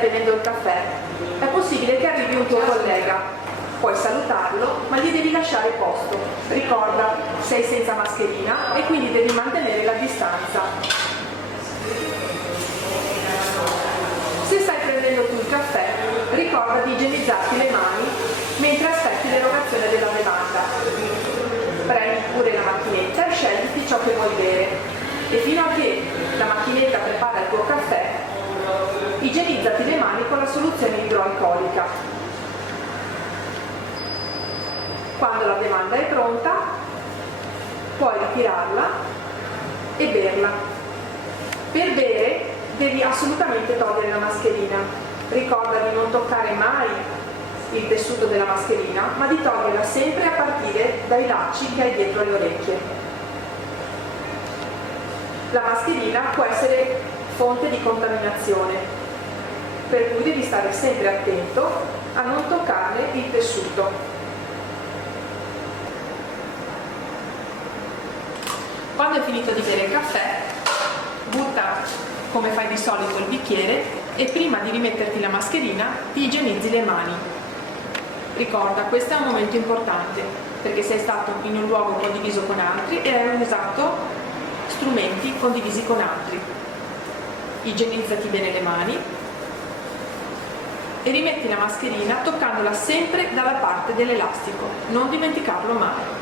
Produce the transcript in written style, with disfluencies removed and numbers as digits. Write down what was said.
bevendo il caffè, è possibile che arrivi un tuo collega. Puoi salutarlo, ma gli devi lasciare posto. Ricorda, sei senza mascherina e quindi devi mantenere la distanza. Se stai prendendo tu il caffè, ricorda di igienizzarti le mani mentre aspetti l'erogazione della bevanda. Prendi pure la macchinetta e scegliti ciò che vuoi bere. E fino a che la macchinetta prepara il tuo caffè, igienizzati le mani con la soluzione idroalcolica. Quando la bevanda è pronta, puoi ritirarla e berla. Per bere devi assolutamente togliere la mascherina. Ricorda di non toccare mai il tessuto della mascherina, ma di toglierla sempre a partire dai lacci che hai dietro le orecchie. La mascherina può essere fonte di contaminazione, per cui devi stare sempre attento a non toccarne il tessuto. Quando hai finito di bere il caffè, butta come fai di solito il bicchiere e prima di rimetterti la mascherina ti igienizzi le mani. Ricorda, questo è un momento importante perché sei stato in un luogo condiviso con altri e hai usato strumenti condivisi con altri. Igienizzati bene le mani e rimetti la mascherina toccandola sempre dalla parte dell'elastico, non dimenticarlo mai.